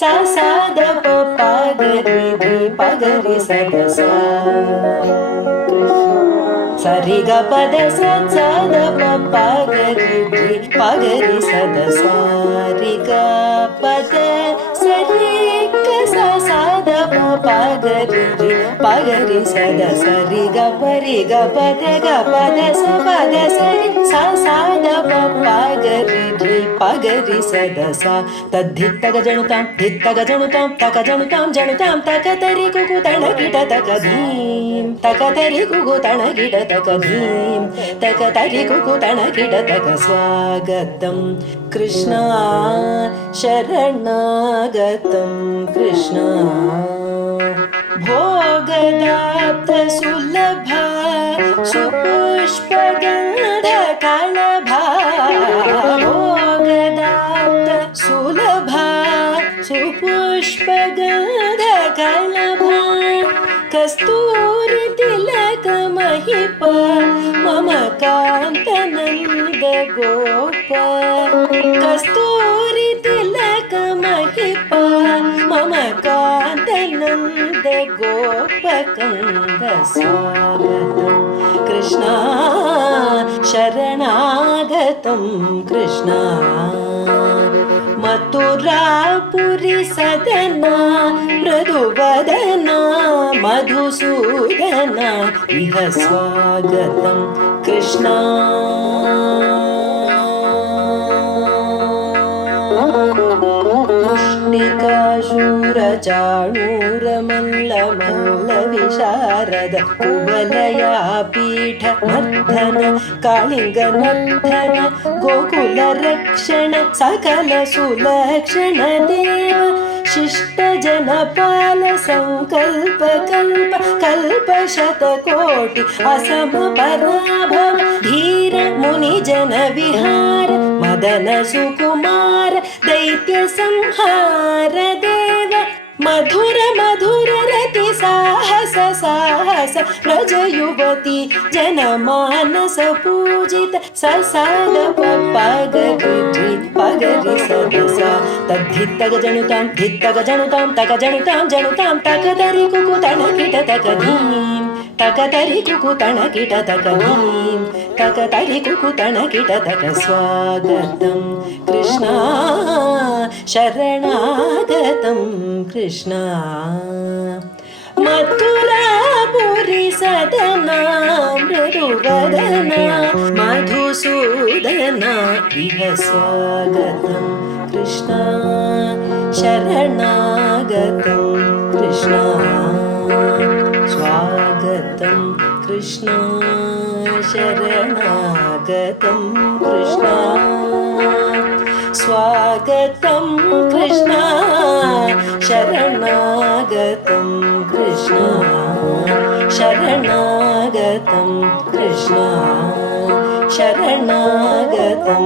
सा सा द प प ग रि रि प ग रि स द सा ಸ ರಿ ಗ ಪ ದ ಸ ಸ ದ ಪ ಪ ಗ ರಿ ರಿ ಪ ಗ ರಿ ಸ ದ ಸ ರಿ ಗ ಪ ದ ಸ ರಿ ಗ ಸ ಸ ದ ಪ ಪ ಗ ರಿ ರಿ ಪ ಗ ರಿ ಸ ದ ಸ ರಿ ಗ ಪ ದ ಸ ಪ ದ ಸ ರಿ ಸ ಸ ದ ಪ ಪ ಗ ರಿ ರಿ ಪ ಗ ರಿ ಸ ದ ಸ ತದ್ಧಿತ್ತ ಗ ಜಣು ತಾಂ ಧಿತ್ತ ಗ ಜಣು ತಾಂ ತಕ ಜಣು ತಾಂ ತಕ ತರಿ ಕುಕು ತಣ ಗಿಡ ತಕ ಧೀಂ ತಕ ತರಿ ಕುಕು ತಣ ಗಿಡ ತಕ ಧೀಂ ತಕ ತರಿ ಕುಕು ತಣ ಗಿಡ ತಕ ಸ್ವಾಗತಂ ಕೃಷ್ಣ ಶರಣಾಗತಂ ಕೃಷ್ಣ ಭೋಗದಾಪ್ತ ಸುಲಭ ಸುಪುಷ್ಪಗಂಧ ಕಳಭ ಭೋಗದಾಪ್ತ ಸುಲಭ ಸುಪುಷ್ಪಗಂಧ ಕಳಭ ಕಸ್ತೂರಿ ತಿಲಕ ಮಹಿಪ ಮಮ ಕಾಂತನಂದ ಗೋಪ ಕಸ್ತೂರಿ ತಿಲಕ ಮಹಿಪ ಮಮ ಕಾಂತನಂದ ಗೋಪ ಕಂದ ಸ್ವಾಗತಂ ಕೃಷ್ಣ ಶರಣಾಗತಂ ಕೃಷ್ಣ ಮಥುರಾಪುರಿ ಸದನ ಮೃದುವದನ ಮಧುಸೂದನ ಇಹ ಸ್ವಾಗತಂ ಕೃಷ್ಣ ಮುಷ್ಟಿಕಾಶೂರ ಚಾಣೂರ ಮಲ್ಲ ಮಲ್ಲ ವಿಶಾರದ ಕುವಲಯ ಪೀಠ ಮರ್ಧನ ಕಾಳಿಂಗ ನರ್ಧನ ಗೋಕುಲ ರಕ್ಷಣ ಸಕಲ ಸುಲಕ್ಷಣ ದೇವ ಶಿಷ್ಟ ಜನಪಾಲ ಸಂಕಲ್ಪ ಕಲ್ಪ ಕಲ್ಪ ಶತಕೋಟಿ ಅಸಮ ಪರಾಭವ ಧೀರ ಮುನಿ ಜನ ವಿಹಾರ ಮದನ ಸುಕುಮಾರ ದೈತ್ಯ ಸಂಹಾರ ದೇವ ಮಧುರ ಮಧುರ ರತಿ ಸಾಹಸ ಸಾಹಸ ಪ್ರಜ ಯುವತಿ ಜನ ಮಾನಸ ಪೂಜಿತ ಸ ದ ಪ ಪ ಗ ರಿ ರಿ ಪ ಗ ರಿ ಸ ದ ಸ ತದ್ಧಿತ್ತ ಗ ಜಣು ತಾಂ ಧಿತ್ತ ಗ ಜಣು ತಾಂ ತಕ ಜಣು ತಾಂ ತಕ ತರಿ ಕುಕು ತಣ ಕಿಟ ತಕ ಧೀಂ ತಕ ತರಿ ಕುಕು ತಣ ಕಿಟ ತಕ ಧೀಂ ತಕ ತರಿ ಕುಕು ತಣ ಕಿಟ ತಕ ಸ್ವಾಗತಂ ಕೃಷ್ಣ ಶರಣಾಗತಂ ಕೃಷ್ಣ ಮಥುರಾಪುರಿ ಸದನ ಮೃದುವದನ ಮಧುಸೂದನ ಇಹ ಸ್ವಾಗತಂ ಕೃಷ್ಣ ಶರಣಾಗತಂ ಕೃಷ್ಣ ಸ್ವಾಗತಂ ಕೃಷ್ಣ ಶರಣಾಗತಂ ಕೃಷ್ಣ ಸ್ವಾಗತಂ ಕೃಷ್ಣ ಶರಣಾಗತಂ ಕೃಷ್ಣ ಶರಣಾಗತಂ ಕೃಷ್ಣ ಶರಣಾಗತಂ